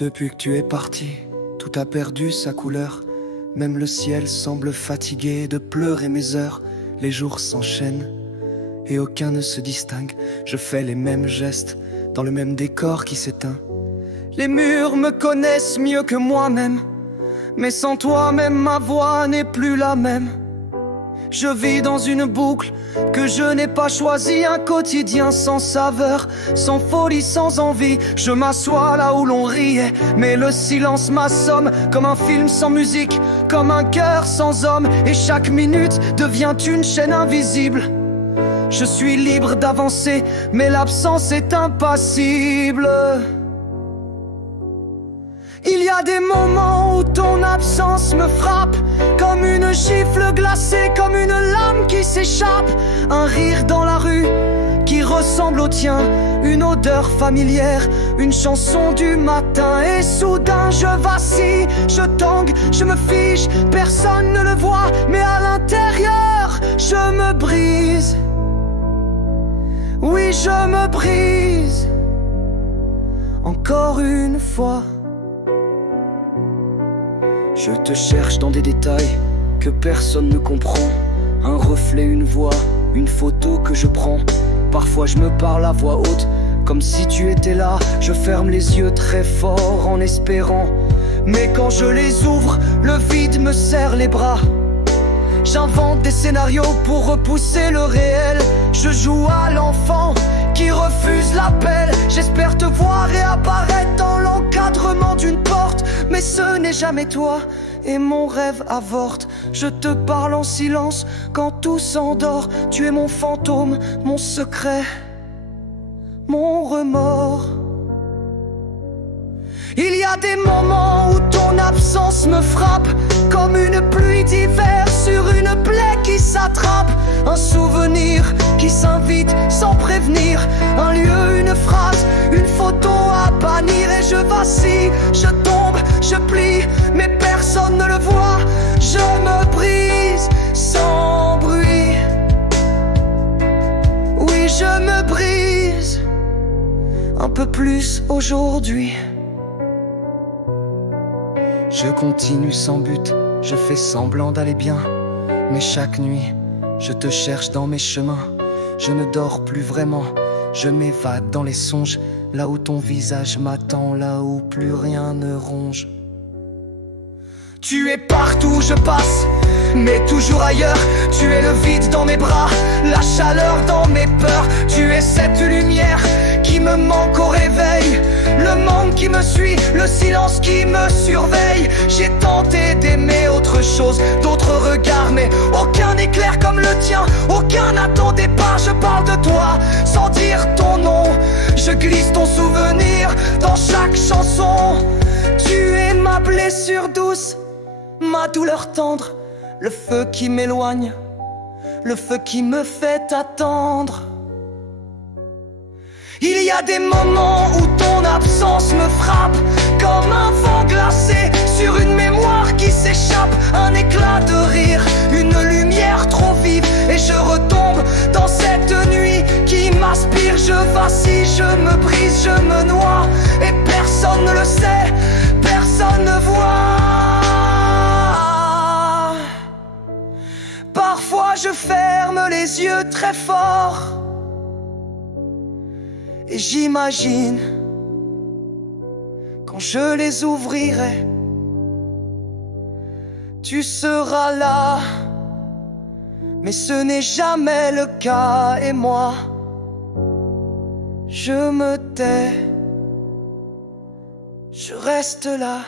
Depuis que tu es parti, tout a perdu sa couleur. Même le ciel semble fatigué de pleurer mes heures. Les jours s'enchaînent et aucun ne se distingue. Je fais les mêmes gestes dans le même décor qui s'éteint. Les murs me connaissent mieux que moi-même, mais sans toi même ma voix n'est plus la même. Je vis dans une boucle que je n'ai pas choisie, un quotidien sans saveur, sans folie, sans envie. Je m'assois là où l'on riait, mais le silence m'assomme comme un film sans musique, comme un cœur sans homme. Et chaque minute devient une chaîne invisible. Je suis libre d'avancer, mais l'absence est impassible. Il y a des moments où ton absence me frappe, comme une gifle glacée, comme une lame qui s'échappe. Un rire dans la rue qui ressemble au tien, une odeur familière, une chanson du matin. Et soudain je vacille, je tangue, je me fige, personne ne le voit, mais à l'intérieur je me brise. Oui, je me brise, encore une fois. Je te cherche dans des détails que personne ne comprend. Un reflet, une voix, une photo que je prends. Parfois je me parle à voix haute, comme si tu étais là. Je ferme les yeux très fort en espérant, mais quand je les ouvre, le vide me serre les bras. J'invente des scénarios pour repousser le réel. Je joue à l'enfant qui refuse l'appel. J'espère te voir réapparaître dans l'encadrement d'une porte, mais ce n'est jamais toi et mon rêve avorte. Je te parle en silence quand tout s'endort. Tu es mon fantôme, mon secret, mon remords. Il y a des moments où ton absence me frappe, comme une pluie d'hiver sur une plaie qui s'attrape. Un souvenir qui s'invite sans prévenir, un lieu, une phrase, une photo à bannir. Et je vacille, je tombe, je plie, mais personne ne le voit. Je me brise sans bruit. Oui, je me brise un peu plus aujourd'hui. Je continue sans but, je fais semblant d'aller bien, mais chaque nuit, je te cherche dans mes chemins. Je ne dors plus vraiment, je m'évade dans les songes, là où ton visage m'attend, là où plus rien ne ronge. Tu es partout où je passe, mais toujours ailleurs. Tu es le vide dans mes bras, la chaleur dans mes peurs. Tu es cette lumière qui me manque au réveil, le manque qui me suit, le silence qui me surveille. J'ai tenté d'aimer autre chose, d'autres regards, mais aucun n'est clair comme le tien, aucun n'attendait pas. Je parle de toi sans dire ton nom, je glisse ton souvenir dans chaque chanson. Tu es ma blessure douce, ma douleur tendre, le feu qui m'éloigne, le feu qui me fait attendre. Il y a des moments où ton absence me frappe, comme un vent glacé sur une mémoire qui s'échappe. Un éclat de rire, une lumière trop vive, et je retombe dans cette nuit qui m'aspire. Je vacille, je me brise, je me noie, et personne ne le sait, personne ne voit. Parfois je ferme les yeux très fort, et j'imagine quand je les ouvrirai, tu seras là. Mais ce n'est jamais le cas, et moi, je me tais, je reste là.